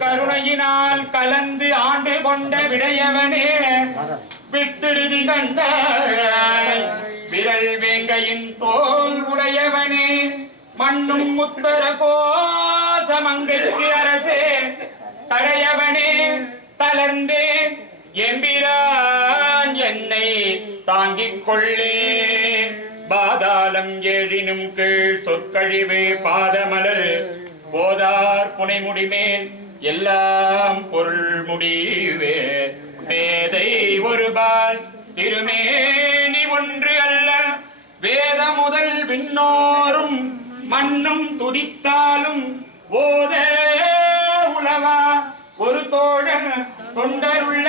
கருணையினால் கலந்து ஆண்டு கொண்ட விடையவனே விட்டுடுதி கண்ட விரல் வேங்கையின் தோல் உடையவனே மண்ணும் முத்தர கோசமங்கைக்கு அரசே சடையவனே தளர்ந்தேன் எம்பிரான் என்னை தாங்கிக் கொள்ளே பாதாளம் ஏழினும் கீழ் சொற்கழிவு பாதமலர் போதார் புனைமுடிமேல் எல்லாம் பொருள் முடிவே வேதை ஒருபால் திருமேனி ஒன்று அல்ல வேத முதல் விண்ணோரும் மண்ணும் துதித்தாலும் ஓத உளவா ஒரு தோழன் தொண்டருள்ள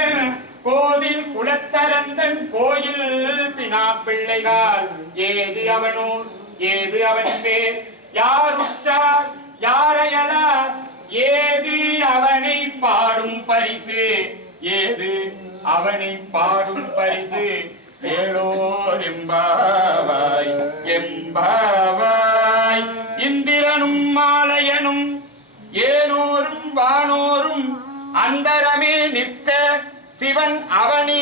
கோவில் குலத்தரந்தன் கோயில் பினா பிள்ளைகால் ஏது அவனூர் ஏது அவன் பேர் யார் உற்றார் யாரையலா ஏது அவனை பாடும் பரிசு ஏது அவனை பாடும் பரிசு ஏழோர் எம்பாவாய் எம்பாவாய் இந்திரனும் மாலையனும் ஏனோரும் வானோரும் அந்தரமே நிற்க சிவன் அவனி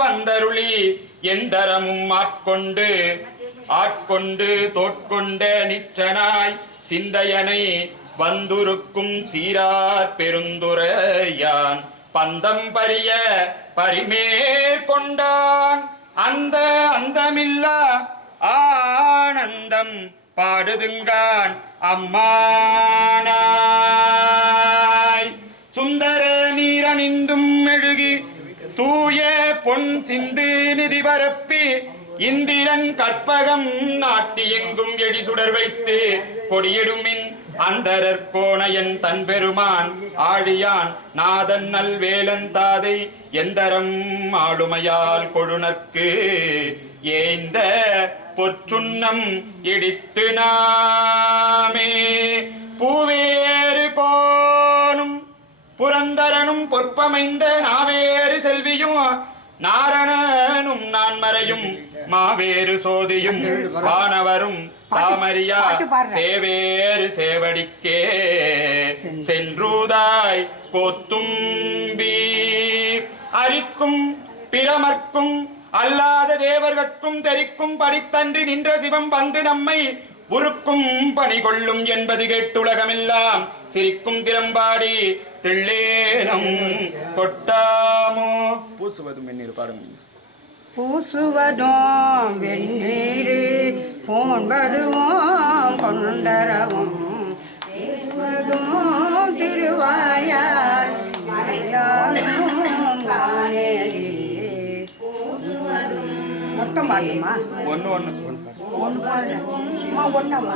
வந்தருளி எந்தரமும் ஆட்கொண்டு தோட்கொண்ட நிற்றனாய் சிந்தையனை வந்துருக்கும் சீரார் பெருந்துரையான் பந்தம் பரிய பரிமேற்கொண்டான் அந்த அந்தமில்லா ஆனந்தம் பாடுதுங்கான் அம்மானாய் சுந்தர நீரணிந்தும் மெழுகி தூய பொன் சிந்து நிதி பரப்பி இந்திரன் கற்பகம் நாட்டி எங்கும் எடி சுடர் வைத்து கொடியிடுமின் அந்தரர் கோணையன் தன் பெருமான் ஆழியான் நாதன் நல் வேலன் தாதை எந்தரம் ஆளுமையால் கொழுனர்க்கு ஏந்த பொற்றுண்ணம் இடித்து நாமே பூவேறு கோனும் புரந்தரனும் பொற்பமைந்த நாவேறு செல்வியும் நாரணனும் நான்மறையும் மாவேறு சோதியும் வானவரும் தாமரியா சேவேறு சேவடிக்கே சென்றூதாய் கோத்தும்பி அரிக்கும் பிரமர்க்கும் அல்லாத தேவர்கட்கும் தெரிக்கும் படித்தன்றி நின்ற சிவம் வந்து நம்மை உருக்கும் பணி கொள்ளும் என்பது கேட்டுலகமெல்லாம் சிரிக்கும் திறம்பாடி திள்ளேனம் கொட்டாமோ பூசுவதும் வெந்நீர் பாருங்க பூசுவதும் வெந்நீர் போன்பதுவும் கொண்டரவும் திருவாயார் பாட்டுமா ஒன்று ஒன்று ஒன்று போனதுமா ஒன்றாமா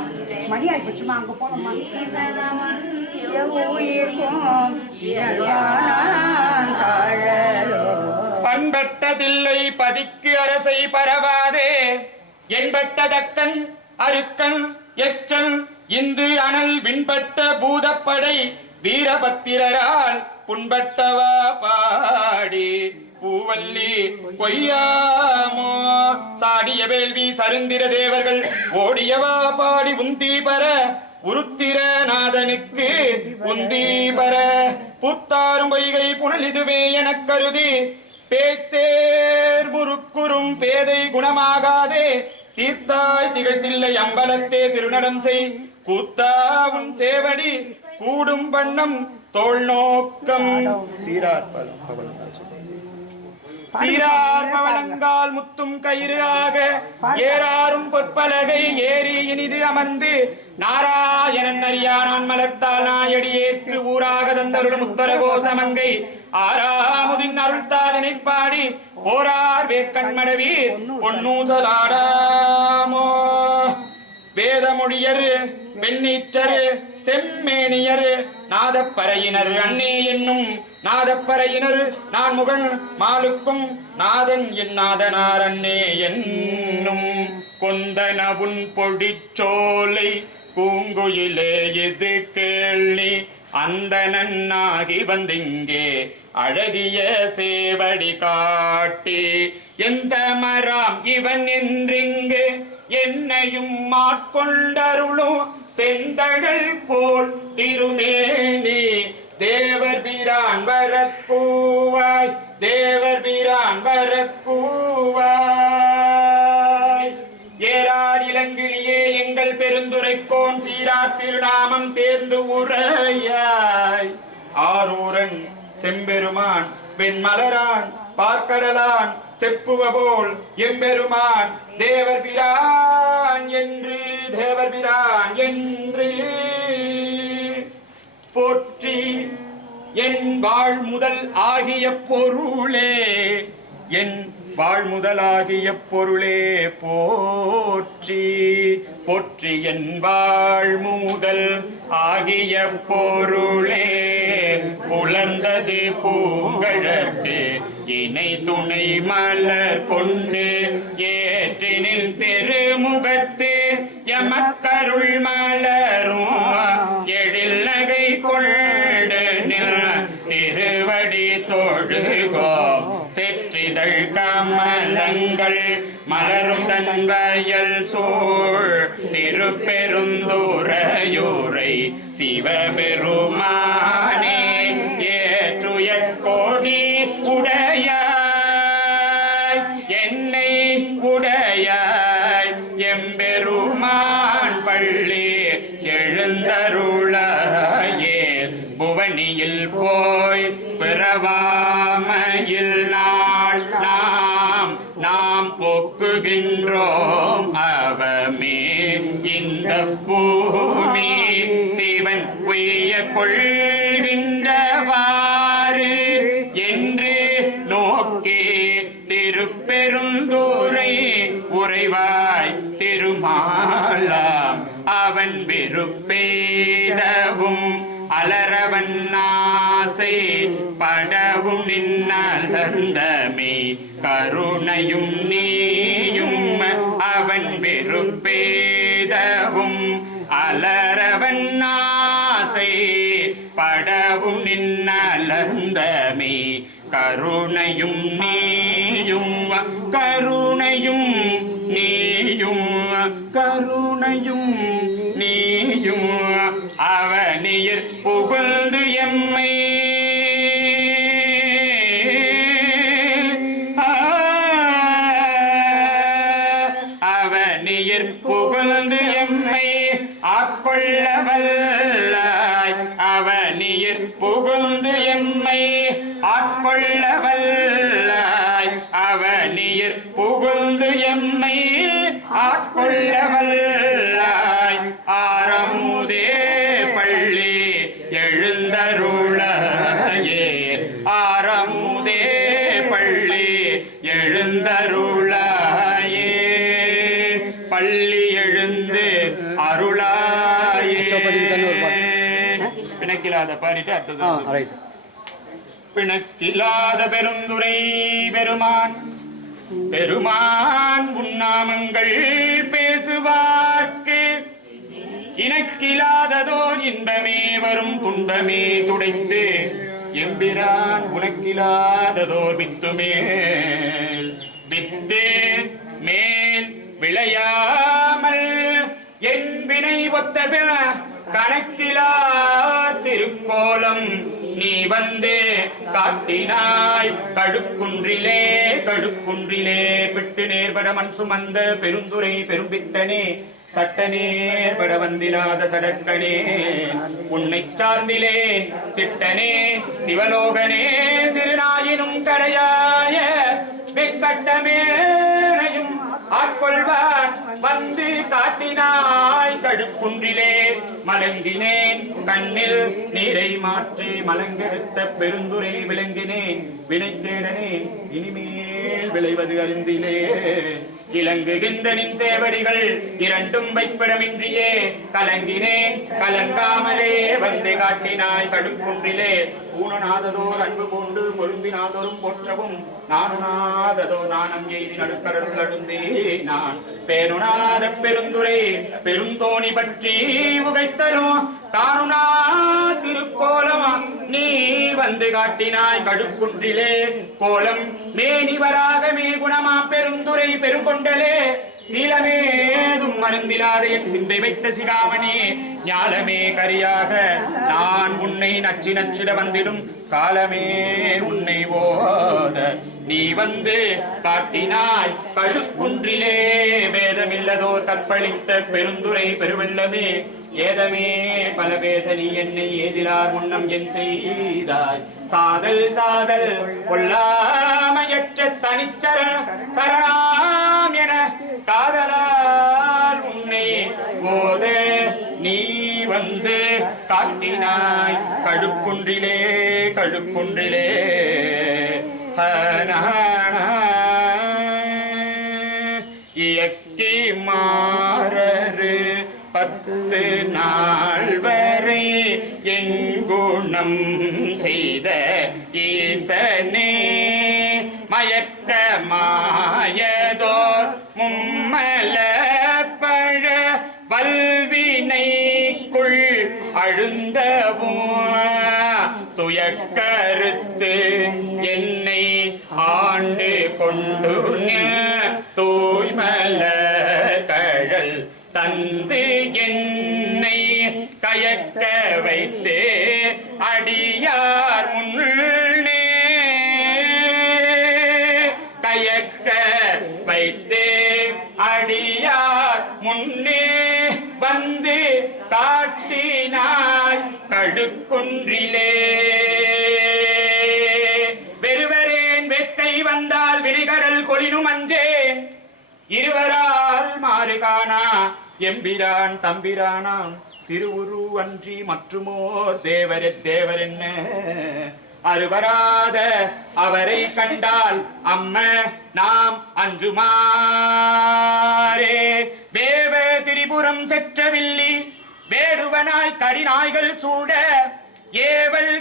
மணி ஆகிப்போச்சுமா அங்கே போனோம்மா உயிர்க்கும் பண்பட்டதில்லை பதிக்கு அரசை பரவாதே என்பட்டதக்கன் அருக்கன் எச்சன் இந்து அனல் விண்பட்ட பூதப்படை வீரபத்திரரால் புண்பட்டவா பாடி பூவல்லி கொய்யாமோ சாடிய வேள்வி சருந்திர தேவர்கள் ஓடியவா பாடி உந்தி பர உருத்திரநாதனுக்கு உந்தி பர புத்தாரும் பொய்கை புனலிதுவே எனக் கருதி பேத்தேர் முறுக்குறும் பேதை குணமாகாதே தீர்த்தாய் திகழ்த்தில்லை அம்பலத்தே திருநடம் செய் கூத்தாவும் சேவடி கூடும் வண்ணம் தோல் நோக்கம் சீரார் பவளங்கால் முத்தும் கயிறு ஆக ஏறாரும் பொற்பலகை ஏறி இனிது அமர்ந்து நாராயணன் அறியானான் மலர்த்தால் நாயடியேற்கு ஊராக தந்தருள் முத்தர கோசமங்கை ஆறாமுதின் அருள்தாளினை பாடி போரார் வேக்கண்மடவீர் பொன்னூசலாடாமோ வேதமொழியர் வெண்ணீற்றர் செம்மேனியர் நாதப்பறையினர் அன்னே என்னும் நாதப்பறையினர் நான் முகன் மாலுக்கும் நாதன் என் நாதனார் அன்னே என்னும் கொந்தனவுன் பொடிச்சோலை பூங்குயிலே எது கேள்வி அந்த நன்னாகி வந்திங்கே அழகிய சேவடி காட்டி எந்த மரம் இவன் என்றிங்கு என்னையும் மாட்கொண்டருளும் செந்தழல் போல் திருமேனி தேவர் பிரான் வரப்பூவாய் தேவர் பிரான் வரப்பூவாய் ஏறார் இளங்கிளியே எங்கள் பெருந்துரைக்கோன் சீரார் திருநாமம் தேர்ந்து உரையாய் ஆரூரன் செம்பெருமான் வெண்மலரான் பார்க்கடலான் செப்புவ போல் எம்பெருமான் தேவர் பிரான் என்று போற்றி என் வாழ்முதல் ஆகிய பொருளே என் வாழ்முதலாகிய பொருளே போற்றி போற்றி என் வாழ்முதல் ஆகிய பொருளே புலர்ந்தது பூங்கழற்கு இணை துணை மலர் கொண்டு ஏற்றினில் திருமுகத்து எமக்கருள் மலரும் எழில் நகை கொண்டு திருவடி தொழுகோ செற்றிதழ் கமலங்கள் மலரும் தன்வயல் சூழ் திருப்பெருந்துறையூரை சிவபெருமானே ஏற்றுய கோடி உடையாய் என்னை உடையாய் எம்பெருமான் பள்ளி எழுந்தருளாயே புவனியில் போய் பிறவாமையில் நாள் நாம் போக்குகின்றோம் அவமே இந்த பூமி சிவன் உய்ய கொள்கின்றவாறு என்று நோக்கி திருப்பெருந்துறை உறைவாய் திருமாலாம் அவன் விருப்பேதவும் அலரவன் ஆசை படவும் நின்னலர்ந்தமே கருணையும் நீயும் அவன் வெறுப்பேதவும் அலரவன் ஆசை படவும் நின்னலர்ந்தமே கருணையும் நீயும் கருணையும் நீயும் கருணையும் நீயும் அவனியர் புகழ்ந்து எம்மை அவனியர் புகழ்ந்து எம்மை ஆட்கொள்ளவல்லாய் அவனியர் புகழ்ந்து எம்மை ஆட்கொள்ளவல்லாய் அவனியர் புகழ்ந்து எம்மை ஆட்கொள்ளவல்லாய் ஆரமுதே பள்ளி எழுந்தருளாயே ஆரமுதே பள்ளி எழுந்தருளாயே பாடிட்டு அடுத்தது ரைட். பிணக்கில்லாத பெருந்துரை பெருமான் பெருமான் உன்னாமங்கள் பேசுவார்க்கு இனக்கில்லாததோர் இன்பமே வரும் துன்பமே துடைத்து எம்பிரான் உனக்கில்லாததோர் வித்துமேல் வித்து மேல் விளையாமல் என் வினை ஒத்த கணக்கிலா திருக்கோலம் நீ வந்து காட்டினாய் கடுக்குன்றிலே கடுக்குன்றிலே பிட்டு நேர்பட மண் சுமந்த பெருந்துரை பெரும்பித்தனே சட்ட நேர்பட வந்திலாத சடக்கனே உன்னை சார்ந்திலேன் சிட்டனே சிவலோகனே சிறுநாயினும் கடையாய வெங்கட்டமேனையும் ஆட்கொள்வான் வந்து காட்டினாய் கடுக்குன்றிலே மலங்கினேன் கண்ணில் நீரை மாற்றி மலங்கெடுத்த பெருந்துரை விளங்கினேன் வினைத்தேடனேன் இனிமேல் விளைவது அறிந்திலே இலங்குகின்ற நின் சேவடிகள் இரண்டும் வைப்பிடமின்றியே கலங்கினேன் கலங்காமலே வந்து காட்டினாய் கடுக்குன்றிலே ஊனநாததோர் அன்பு கொண்டு பொரும்பினாதோரும் போற்றவும் நானுநாததோ நாணம் எய்தி நடுக்கடல் அழுந்தே நான் பேருநாத பெருந்துரை பெருந்தோணி பற்றி உகைத்தலும் தானுனா திருக்கோலமா நீ வந்து காட்டினாய் கடுக்குன்றிலே கோலம் மேனிவராக மே குணமா பெருந்துரை பெருங்கொண்டலே சீலமேதும் மருந்திலாத என் சிந்தை வைத்த சிகாமணி ஞாலமே கரியாக நான் உன்னை நச்சி நச்சிட வந்திடும் காலமே உன்னை ஓத நீ வந்து காட்டினாய் கடுக்குன்றிலே வேதமில்லதோர் கற்பழித்த பெருந்துரை பெருவெள்ளமே ஏதமே பல பேச நீ என்னை ஏதிலார் முன்னம் என் செய்தாய் சாதல் சாதல் கொல்லாமையற்ற தனிச்சர சரணாம் என காதலால் உன்னை போத நீ வந்து காட்டினாய் கடுக்குன்றிலே கடுக்குன்றிலே இயக்கி மாறரு 10 நாள் வரை என் குணம் செய்த ஈசனே மயக்க மாயதோர் மும்மல பழ வல்வினைக்குள் அழுந்தவும் துயக்கருத்து என்னை ஆண்டு கொண்டு தூய்மல கழல் தந்து என்னை கயக்க வைத்து அடியார் முன்னே கயக்க வைத்து அடியார் முன்னே வந்து காட்டினாய் கடுக்குன்றிலே வெறுவரேன் வெட்கை வந்தால் விரிகடல் கொளினும் அஞ்சேன் இருவரால் மாறுகானா எம்பிரான் தம்பிரானாம் திருவுரு அன்றி மற்றுமோர் தேவரென்ன அறுவராத அவரை கண்டால் அம்ம நாம் அஞ்சுமாரே வேவ திரிபுரம் செற்றவில்லி வேடுவனாய் கடிநாய்கள் சூட ஏவல்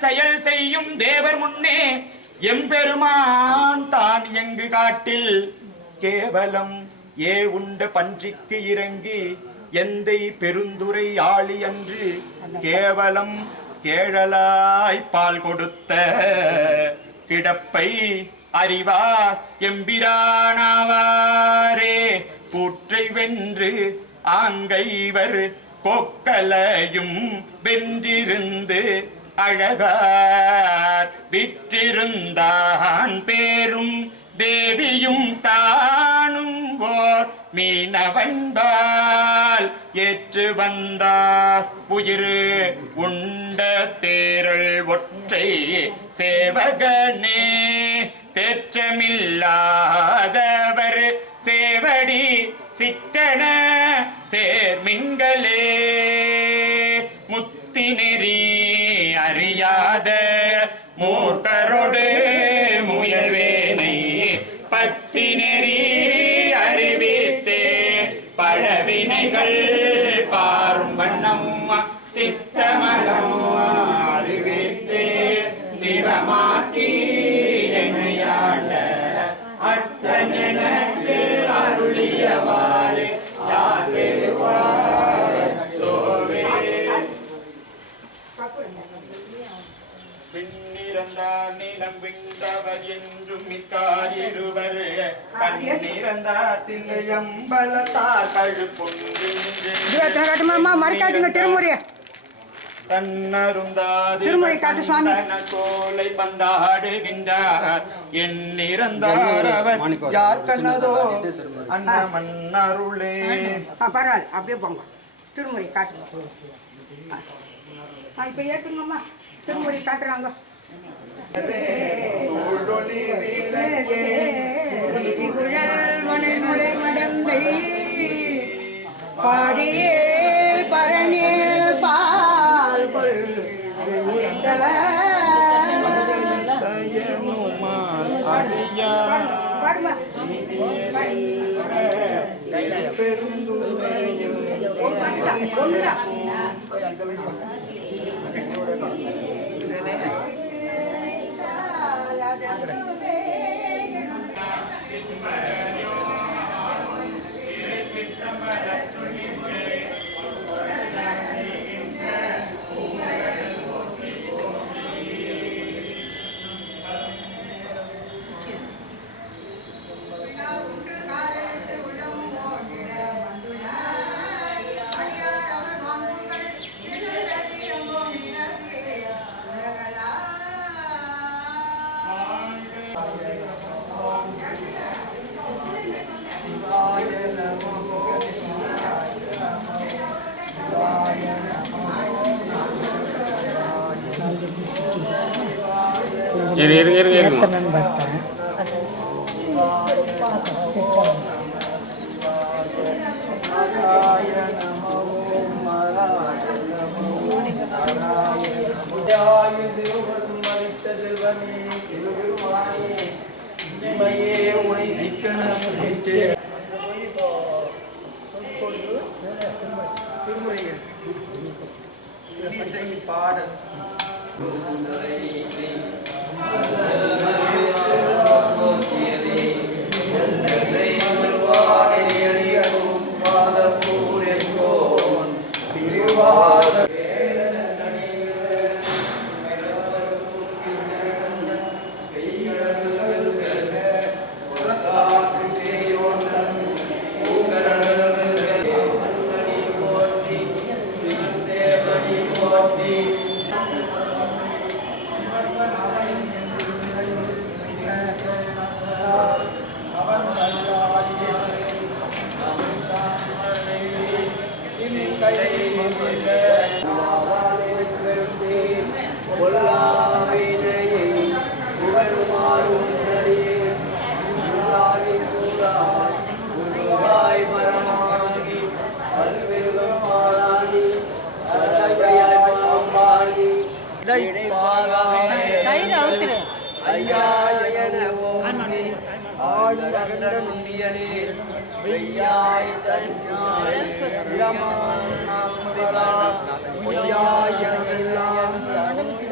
செயல் செய்யும் தேவர் முன்னே எம்பெருமான் தான் எங்கு காட்டில் கேவலம் ஏ உண்ட பன்றிக்கு இறங்கி எந்தை பெருந்துரை ஆளி அன்று கேவலம் கேழலாய் பால் கொடுத்த கிடப்பை அறிவார் எம்பிரானாவாரே கூற்றை வென்று ஆங்கைவர் கொக்கலையும் வென்றிருந்து அழகார் விற்றிருந்தான் பேரும் தேவியும் தானும் ஓர் மீனவன்பால் ஏற்று வந்தார் உயிர் உண்ட தேரள் ஒற்றை சேவகனே தேற்றமில்லாதவர் சேவடி சிக்கன சேர்மின்களே முத்தினெறி அறியாத மூர்க்கரோடு முயல்வேனை பத்தினெறி அறிவித்தே பழவினைகள் பாரும் வண்ணம் சித்தமலம் அறமாக்கி என்னையாண்ட அத்தன் எனக்கு அருளியவாறு யார் பெறுவாரே பின்னிறந்தார் நிலம் விண்டவர் என்றும் மிக்கார் இருவர் கண்ணிறந்தார் தில்லையம்பலத்தார் கட்டுமாமா மறைக்காட்டுங்க திருமுறை திருமுறை காட்டு சுவாமி கோலை பந்தாடுகின்றார் என் இறந்தார் அவர் யார் கண்ணதோ அண்ணமன் அருளே பரவாயில்ல அப்படியே போங்க திருமுறை காட்டுங்க இப்ப ஏத்துங்கம்மா திருமுறை காட்டுறாங்க மடந்தை பாடியே பரணே பால் பாடுமா ஒன்றுதான் ஏத்தனன்னு பார்த்தேன் பாடல்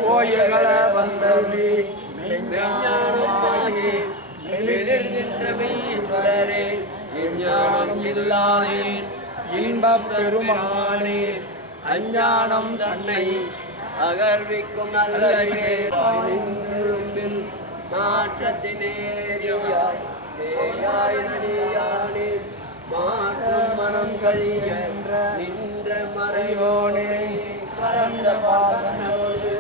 கோயகள வந்தருளி இன்பப் பெருமானே அஞ்ஞானம் தன்னை அகழ்விக்கும் நல்லறிவே மாற்றத்தினேயாய் மாற்றும் மனம் கழிகின்ற நின்ற மறையோனே பரந்த பாகனோடு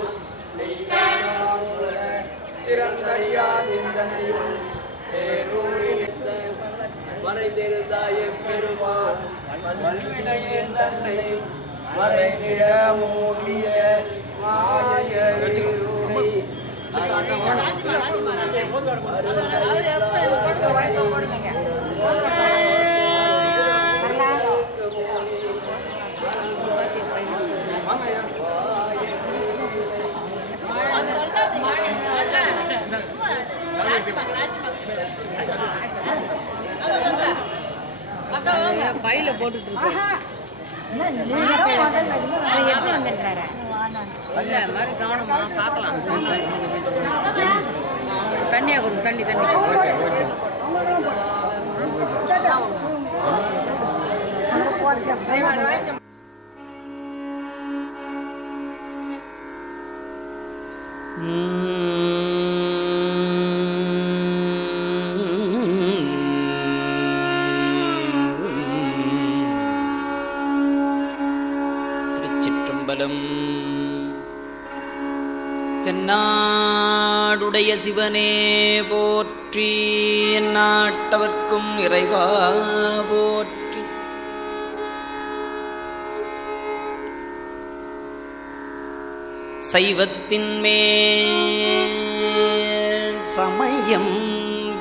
சிறந்தறியா சிந்தனையுள் மறைந்திருந்தாய் பெருமான் வல்வினையே தன்னை மறைந்திட மூடிய பையில போட்டுட்டு எடுத்து வந்துடுறாரு இல்ல மாதிரி கவனமா பார்க்கலாம் தண்ணி தண்ணி திருச்சிற்றம்பலம். தென்னாடுடைய சிவனே போற்றி, எந்நாட்டவர்க்கும் இறைவா போற்றி. சைவத்தின் மேல் சமயம்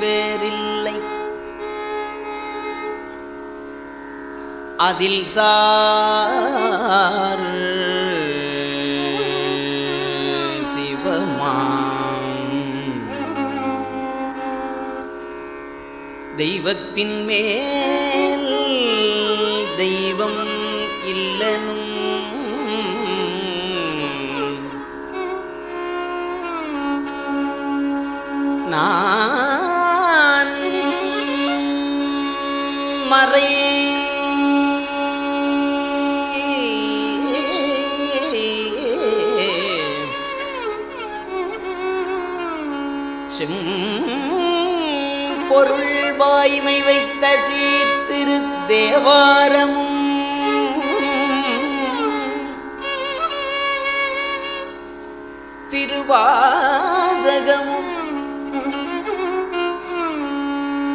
வேறில்லை, அதில் சார் தெய்வத்தின் மேல் தெய்வம் இல்லனும் நான் மறை பொருள் வாய்மை வைத்த சீர்திரு தேவாரமும் திருவாசகமும்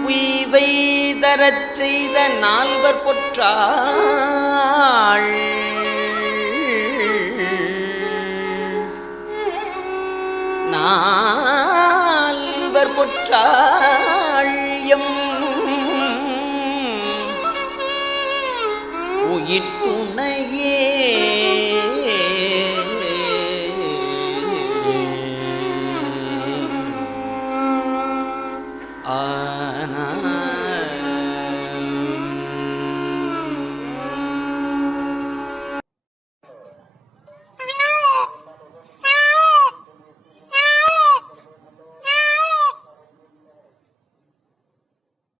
உய்வை தரச் செய்த நால்வர் பொற்றாள் நால்வர் பொற்றாள்யம் உயிர் துணையே